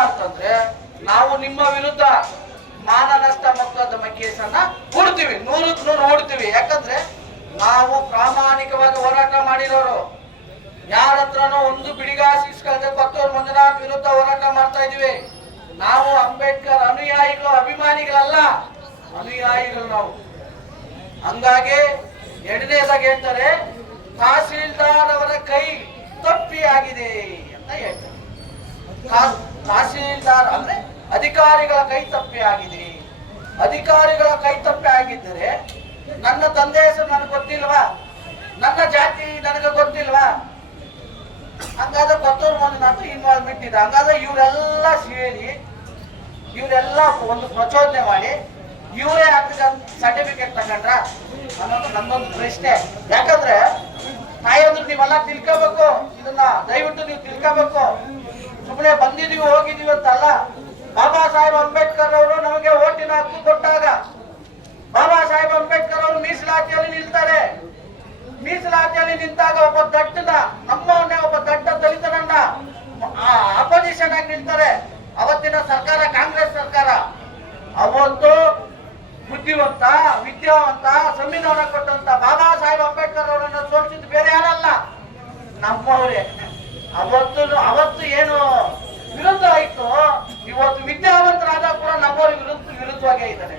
ಅಂತಂದ್ರೆ ನಾವು ನಿಮ್ಮ ವಿರುದ್ಧ ಮಾನನಷ್ಟ ಮೊಕದ್ದಮೆ ಕೇಸನ್ನ ಹೂಡ್ತೀವಿ. ನೂರಕ್ ನೂರು ಹೂಡ್ತೀವಿ. ಯಾಕಂದ್ರೆ ನಾವು ಪ್ರಾಮಾಣಿಕವಾಗಿ ಹೋರಾಟ ಮಾಡಿರೋರು. ಯಾರ ಹತ್ರನೂ ಒಂದು ಬಿಡಿಗಾಸಿ ಇಸ್ಕೊಳ್ದೆ ಕೊತ್ತೂರು ಮಂಜುನಾಥ್ ವಿರುದ್ಧ ಹೋರಾಟ ಮಾಡ್ತಾ ಇದೀವಿ ನಾವು ಅಂಬೇಡ್ಕರ್ ಅನುಯಾಯಿಗಳು, ಅಭಿಮಾನಿಗಳಲ್ಲ. ಅನುಯಾಯಿಗಳು ನಾವು. ಹಂಗಾಗಿ ಎರಡನೇದಾಗ ಹೇಳ್ತಾರೆ, ತಹಸೀಲ್ದಾರ್ ಅವರ ಕೈ ತಪ್ಪಿ ಆಗಿದೆ ಅಂತ ಹೇಳ್ತಾರೆ. ತಹಸ್- ತಹಸೀಲ್ದಾರ್ ಅಂದ್ರೆ ಅಧಿಕಾರಿಗಳ ಕೈ ತಪ್ಪಿ ಆಗಿದೆ ಅಧಿಕಾರಿಗಳ ಕೈ ತಪ್ಪಿ ಆಗಿದ್ದರೆ ನನ್ನ ತಂದೆ ಹೆಸರು ನನಗೆ ಗೊತ್ತಿಲ್ವಾ? ನನ್ನ ಜಾತಿ ನನಗೆ ಗೊತ್ತಿಲ್ವಾ? ಹಂಗಾದ್ರೆ ಕೊತ್ತೂರು ಮಂಜುನಾಥ್ ಇನ್ವಾಲ್ವ್ಮೆಂಟ್ ಇದೆ. ಹಂಗಾದ್ರೆ ಇವರೆಲ್ಲ ಸೇರಿ, ಇವರೆಲ್ಲ ಒಂದು ಪ್ರಚೋದನೆ ಮಾಡಿ ಇವರೇ ಆಗ್ತದೆ ಸರ್ಟಿಫಿಕೇಟ್ ತಗೊಂಡ್ರ? ಅನ್ನೋದು ನನ್ನೊಂದು ಪ್ರಶ್ನೆ. ಯಾಕಂದ್ರೆ ತಾಯಂದ್ರು ನೀವೆಲ್ಲ ತಿಳ್ಕೋಬೇಕು. ಇದನ್ನ ದಯವಿಟ್ಟು ನೀವು ತಿಳ್ಕೋಬೇಕು. ಸುಮ್ಮನೆ ಬಂದಿದೀವಿ ಹೋಗಿದೀವಿ ಅಂತಲ್ಲ. ಬಾಬಾ ಸಾಹೇಬ್ ಅಂಬೇಡ್ಕರ್ ಅವರು ನಮಗೆ ಓಟಿನ ಹಕ್ಕು ಕೊಟ್ಟಾಗ ಬಾಬಾ ಸಾಹೇಬ್ ಅಂಬೇಡ್ಕರ್ ಅವರು ಮೀಸಲಾತಿಯಲ್ಲಿ ನಿಲ್ತಾರೆ. ಮೀಸಲಾತಿಯಲ್ಲಿ ನಿಂತಾಗ ಒಬ್ಬ ದಟ್ಟನ ನಮ್ಮವನ್ನೇ ಒಬ್ಬ ದಟ್ಟ ದಲಿತನನ್ನ ಅಪೋಸಿಷನ್ ಆಗಿ ನಿಲ್ತಾರೆ. ಅವತ್ತಿನ ಸರ್ಕಾರ ಕಾಂಗ್ರೆಸ್ ಸರ್ಕಾರ. ಅವತ್ತು ಬುದ್ಧಿವಂತ, ವಿದ್ಯಾವಂತ, ಸಂವಿಧಾನ ಕೊಟ್ಟಂತ ಬಾಬಾ ಸಾಹೇಬ್ ಅಂಬೇಡ್ಕರ್ ಅವರನ್ನ ಸೋಲಿಸಿದ್ದು ಬೇರೆ ಯಾರಲ್ಲ? ನಮ್ಮವರೇ. ಅವತ್ತು ಅವತ್ತು ಏನು ವಿರುದ್ಧ ಆಯ್ತು, ಇವತ್ತು ವಿದ್ಯಾವಂತರಾದ ಕೂಡ ನಮ್ಮವ್ರ ವಿರುದ್ಧ ವಿರುದ್ಧವಾಗೇ ಇದ್ದಾರೆ.